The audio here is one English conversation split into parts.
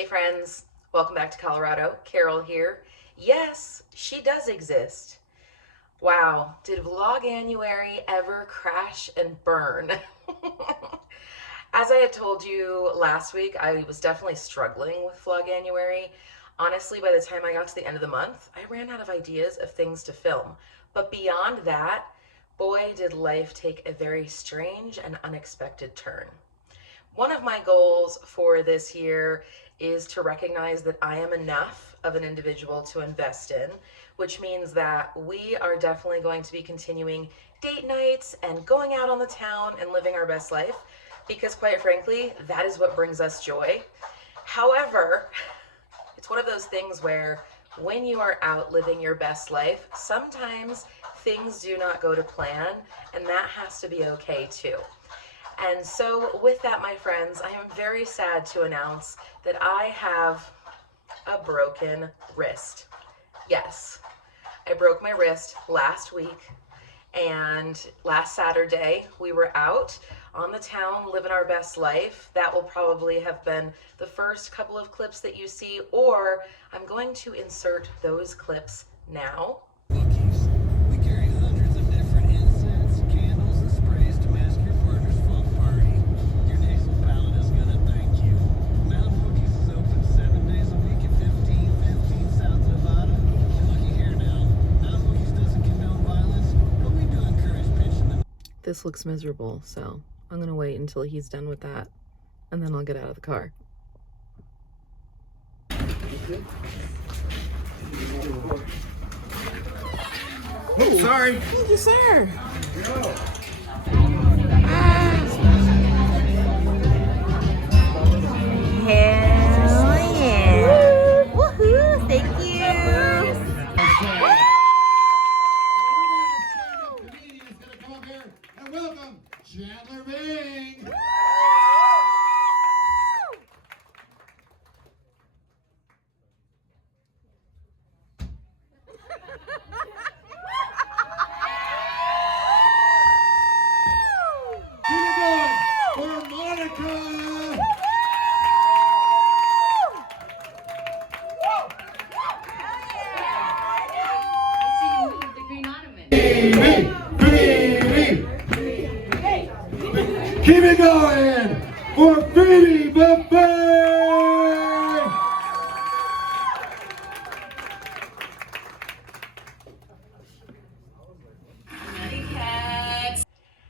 Hey friends, welcome back to Colorado. Carol here. Yes, she does exist. Wow, did Vloganuary ever crash and burn? As I had told you last week, I was definitely struggling with Vloganuary. Honestly, by the time I got to the end of the month, I ran out of ideas of things to film. But beyond that, boy, did life take a very strange and unexpected turn. One of my goals for this year is to recognize that I am enough of an individual to invest in, which means that we are definitely going to be continuing date nights and going out on the town and living our best life, because quite frankly, that is what brings us joy. However, it's one of those things where when you are out living your best life, sometimes things do not go to plan, and that has to be okay too. And so with that, my friends, I am very sad to announce that I have a broken wrist. Yes, I broke my wrist last week, and last Saturday we were out on the town living our best life. That will probably have been the first couple of clips that you see, or I'm going to insert those clips now. We carry hundreds of different incense, candles, and sprays to mask your partner's folk party. Your nasal palate is gonna thank you. Mountain Wookiees is open 7 days a week at 1515 South Nevada. And looky here now, Mountain Wookiees doesn't condone violence, but we do encourage pinching the... This looks miserable, so I'm gonna wait until he's done with that, and then I'll get out of the car. Oh, sorry. Thank you, sir. Hell yeah. Woohoo! Thank you. Comedian's gonna come up here and welcome Chandler Bing. Give it up for Monica. Baby, baby. Keep it going for Phoebe Buffet.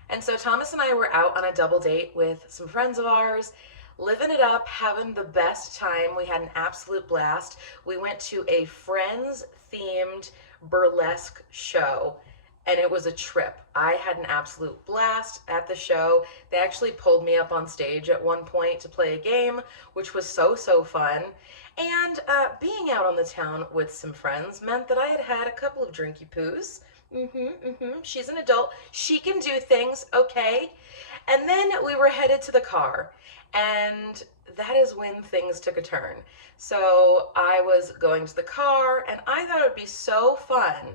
And so Thomas and I were out on a double date with some friends of ours, living it up, having the best time. We had an absolute blast. We went to a Friends-themed burlesque show, and it was a trip. I had an absolute blast at the show. They actually pulled me up on stage at one point to play a game, which was so fun. And being out on the town with some friends meant that I had had a couple of drinky poos. She's an adult. She can do things, okay? And then we were headed to the car, and that is when things took a turn. So I was going to the car, and I thought it would be so fun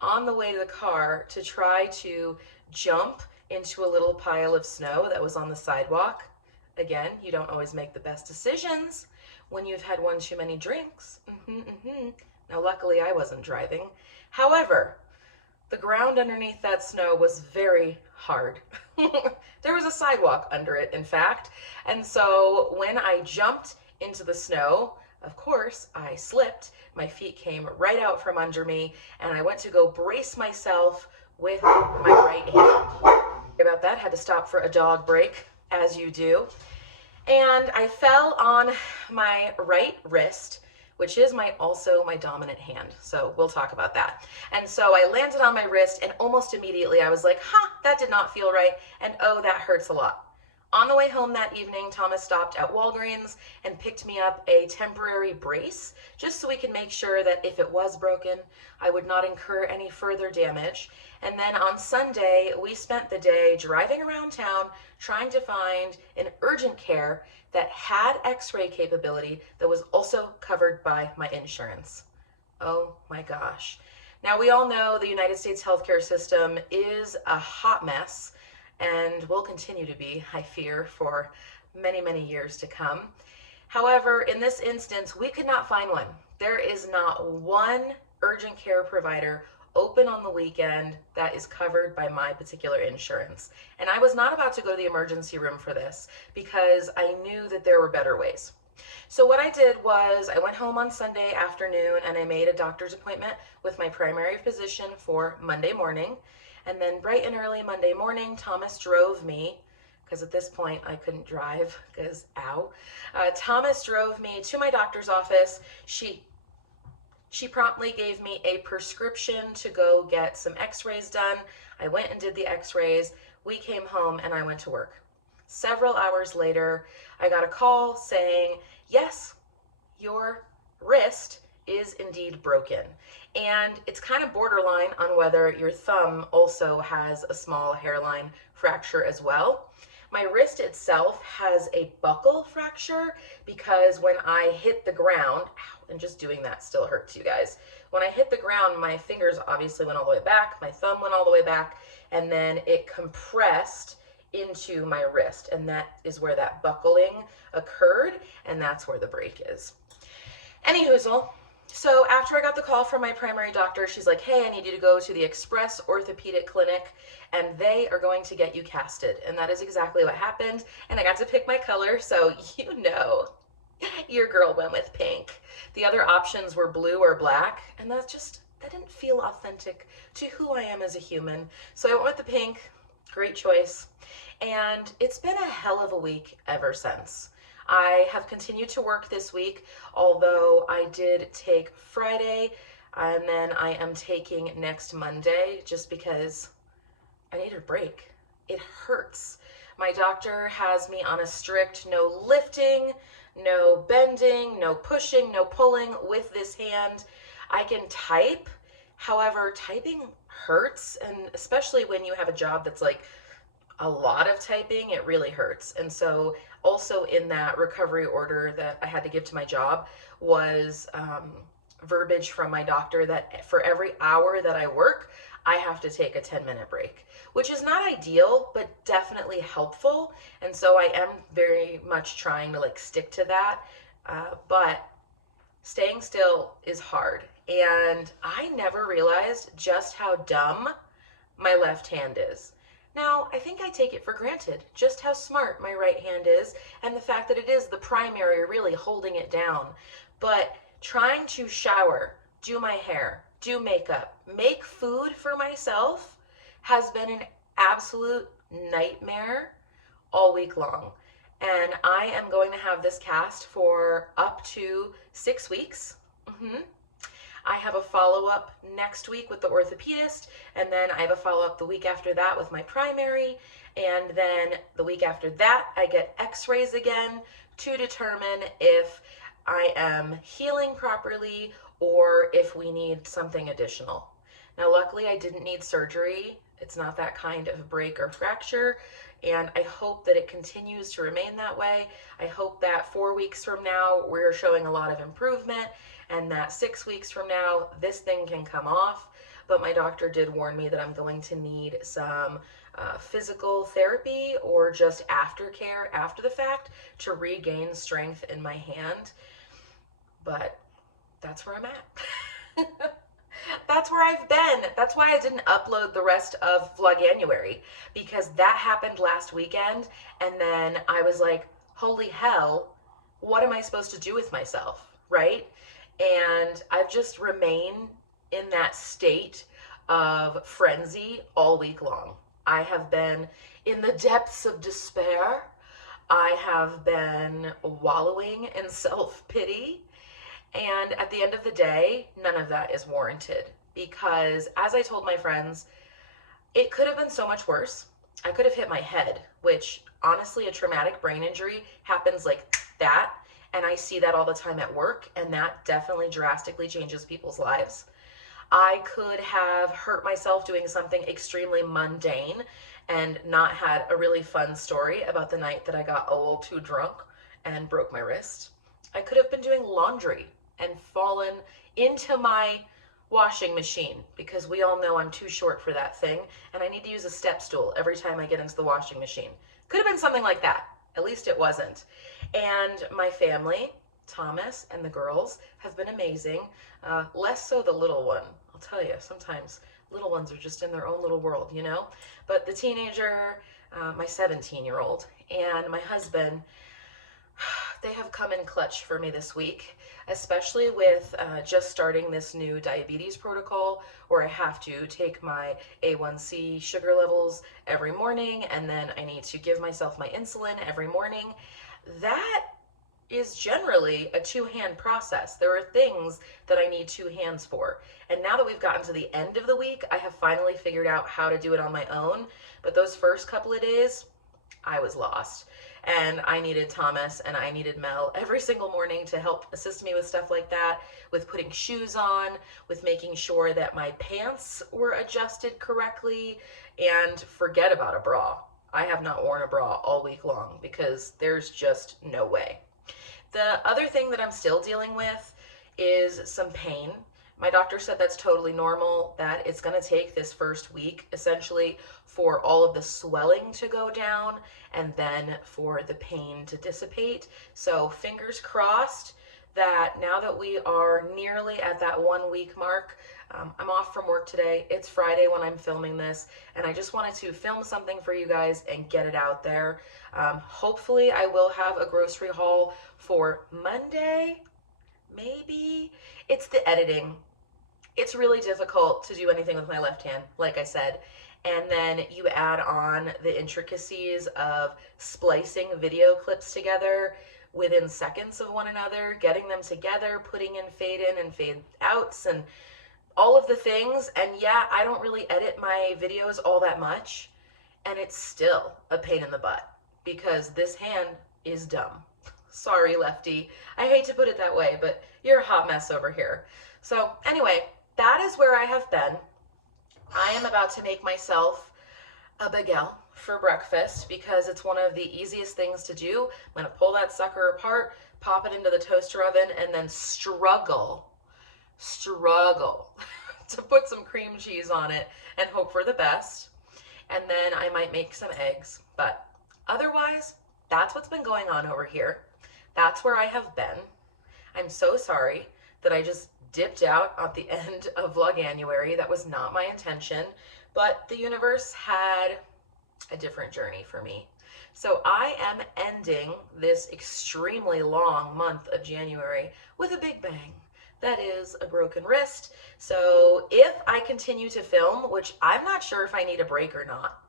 on the way to the car to try to jump into a little pile of snow that was on the sidewalk. Again, you don't always make the best decisions when you've had one too many drinks. Now, luckily, I wasn't driving. However, the ground underneath that snow was very hard. There was a sidewalk under it, in fact. And so when I jumped into the snow, of course, I slipped. My feet came right out from under me, and I went to go brace myself with my right hand. About that, had to stop for a dog break, as you do. And I fell on my right wrist, which is also my dominant hand. So we'll talk about that. And so I landed on my wrist, and almost immediately I was like, that did not feel right, and oh, that hurts a lot. On the way home that evening, Thomas stopped at Walgreens and picked me up a temporary brace, just so we could make sure that if it was broken, I would not incur any further damage. And then on Sunday, we spent the day driving around town trying to find an urgent care that had x-ray capability that was also covered by my insurance. Oh my gosh. Now, we all know the United States healthcare system is a hot mess, and will continue to be, I fear, for many years to come. However, in this instance, we could not find one. There is not one urgent care provider open on the weekend that is covered by my particular insurance. And I was not about to go to the emergency room for this because I knew that there were better ways. So what I did was I went home on Sunday afternoon and I made a doctor's appointment with my primary physician for Monday morning. And then bright and early Monday morning, Thomas drove me, because at this point I couldn't drive because ow. Thomas drove me to my doctor's office. She promptly gave me a prescription to go get some x-rays done. I went and did the x-rays. We came home and I went to work. Several hours later, I got a call saying, yes, your wrist is indeed broken. And it's kind of borderline on whether your thumb also has a small hairline fracture as well. My wrist itself has a buckle fracture because when I hit the ground, ow, and just doing that still hurts, you guys. When I hit the ground, my fingers obviously went all the way back, my thumb went all the way back, and then it compressed into my wrist, and that is where that buckling occurred, and that's where the break is. Anyhoozle, so after I got the call from my primary doctor, she's like, hey, I need you to go to the Express Orthopedic Clinic and they are going to get you casted. And that is exactly what happened. And I got to pick my color, so you know, your girl went with pink. The other options were blue or black, and that didn't feel authentic to who I am as a human. So I went with the pink. Great choice. And it's been a hell of a week ever since. I have continued to work this week, although I did take Friday, and then I am taking next Monday just because I need a break. It hurts. My doctor has me on a strict no lifting, no bending, no pushing, no pulling with this hand. I can type, however, typing hurts, and especially when you have a job that's like a lot of typing, it really hurts. And so also in that recovery order that I had to give to my job was verbiage from my doctor that for every hour that I work, I have to take a 10-minute break, which is not ideal, but definitely helpful. And so I am very much trying to stick to that. But staying still is hard. And I never realized just how dumb my left hand is. Now, I think I take it for granted just how smart my right hand is and the fact that it is the primary really holding it down. But trying to shower, do my hair, do makeup, make food for myself has been an absolute nightmare all week long. And I am going to have this cast for up to 6 weeks. I have a follow-up next week with the orthopedist, and then I have a follow-up the week after that with my primary, and then the week after that I get x-rays again to determine if I am healing properly or if we need something additional. Now, luckily I didn't need surgery. It's not that kind of break or fracture, and I hope that it continues to remain that way. I hope that 4 weeks from now we're showing a lot of improvement, and that 6 weeks from now this thing can come off. But my doctor did warn me that I'm going to need some physical therapy or just aftercare after the fact to regain strength in my hand. But that's where I'm at. That's where I've been. That's why I didn't upload the rest of Vloganuary, because that happened last weekend, and then I was like, holy hell, what am I supposed to do with myself, right? And I've just remained in that state of frenzy all week long. I have been in the depths of despair. I have been wallowing in self-pity. And at the end of the day, none of that is warranted, because as I told my friends, it could have been so much worse. I could have hit my head, which honestly, a traumatic brain injury happens like that. And I see that all the time at work, and that definitely drastically changes people's lives. I could have hurt myself doing something extremely mundane and not had a really fun story about the night that I got a little too drunk and broke my wrist. I could have been doing laundry and fallen into my washing machine, because we all know I'm too short for that thing and I need to use a step stool every time I get into the washing machine. Could have been something like that. At least it wasn't. And my family, Thomas and the girls, have been amazing. Less so the little one. I'll tell you, sometimes little ones are just in their own little world, you know? But the teenager, my 17-year-old, and my husband, they have come in clutch for me this week, especially with just starting this new diabetes protocol where I have to take my A1C sugar levels every morning, and then I need to give myself my insulin every morning. That is generally a two-hand process. There are things that I need two hands for. And now that we've gotten to the end of the week, I have finally figured out how to do it on my own. But those first couple of days, I was lost. And I needed Thomas and I needed Mel every single morning to help assist me with stuff like that, with putting shoes on, with making sure that my pants were adjusted correctly, and forget about a bra. I have not worn a bra all week long because there's just no way. The other thing that I'm still dealing with is some pain. My doctor said that's totally normal, that it's going to take this first week essentially for all of the swelling to go down and then for the pain to dissipate. So fingers crossed that now that we are nearly at that 1 week mark, I'm off from work today. It's Friday when I'm filming this, and I just wanted to film something for you guys and get it out there. Hopefully I will have a grocery haul for Monday, maybe. It's the editing. It's really difficult to do anything with my left hand, like I said. And then you add on the intricacies of splicing video clips together within seconds of one another, getting them together, putting in fade in and fade outs, and all of the things. And yeah, I don't really edit my videos all that much, and it's still a pain in the butt because this hand is dumb. Sorry, lefty. I hate to put it that way, but you're a hot mess over here. So anyway, that is where I have been. I am about to make myself a bagel for breakfast because it's one of the easiest things to do. I'm going to pull that sucker apart, pop it into the toaster oven, and then struggle to put some cream cheese on it and hope for the best. And then I might make some eggs. But otherwise, that's what's been going on over here. That's where I have been. I'm so sorry that I just dipped out at the end of Vloganuary. That was not my intention, but the universe had a different journey for me. So I am ending this extremely long month of January with a big bang. That is a broken wrist. So if I continue to film, which I'm not sure if I need a break or not,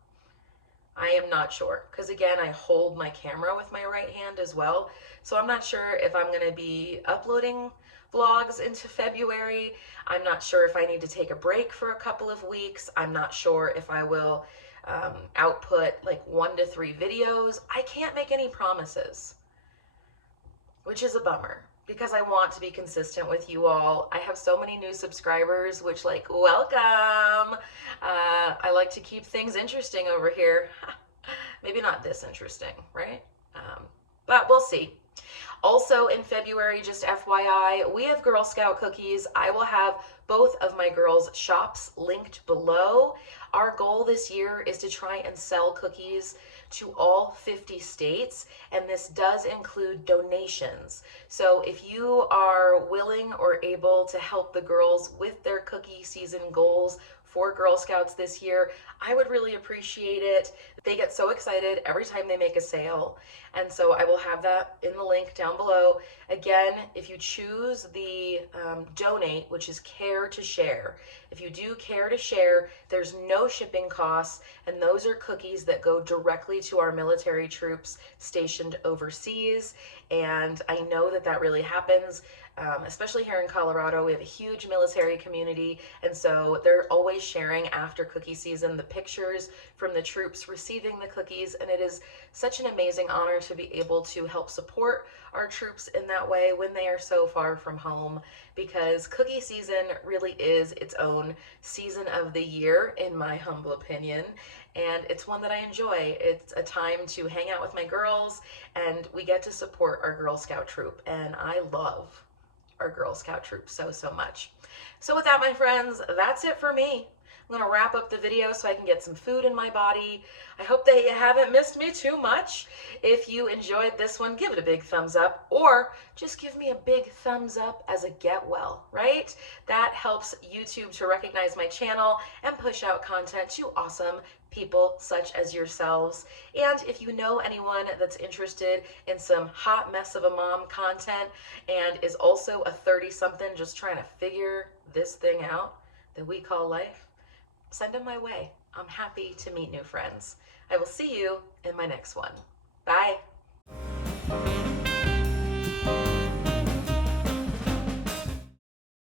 I am not sure, because again, I hold my camera with my right hand as well. So I'm not sure if I'm going to be uploading vlogs into February. I'm not sure if I need to take a break for a couple of weeks. I'm not sure if I will output like 1 to 3 videos. I can't make any promises, which is a bummer because I want to be consistent with you all. I have so many new subscribers, which like, welcome. I like to keep things interesting over here. Maybe not this interesting, right? But we'll see. Also in February, just FYI, we have Girl Scout cookies. I will have both of my girls' shops linked below. Our goal this year is to try and sell cookies to all 50 states, and this does include donations. So if you are willing or able to help the girls with their cookie season goals for Girl Scouts this year, I would really appreciate it. They get so excited every time they make a sale, and so I will have that in the link down below. Again, if you choose the donate, which is care to share, if you do care to share, there's no shipping costs, and those are cookies that go directly to our military troops stationed overseas. And I know that that really happens, especially here in Colorado. We have a huge military community, and so they're always sharing after cookie season the pictures from the troops receiving the cookies, and it is such an amazing honor to be able to help support our troops in that way when they are so far from home, because cookie season really is its own season of the year, in my humble opinion, and it's one that I enjoy. It's a time to hang out with my girls, and we get to support our Girl Scout troop, and I love our Girl Scout troop so much. So with that, my friends, that's it for me. I'm gonna wrap up the video so I can get some food in my body. I hope that you haven't missed me too much. If you enjoyed this one, give it a big thumbs up, or just give me a big thumbs up as a get well, right? That helps YouTube to recognize my channel and push out content to awesome people such as yourselves. And if you know anyone that's interested in some hot mess of a mom content and is also a 30-something just trying to figure this thing out that we call life, send them my way. I'm happy to meet new friends. I will see you in my next one. Bye.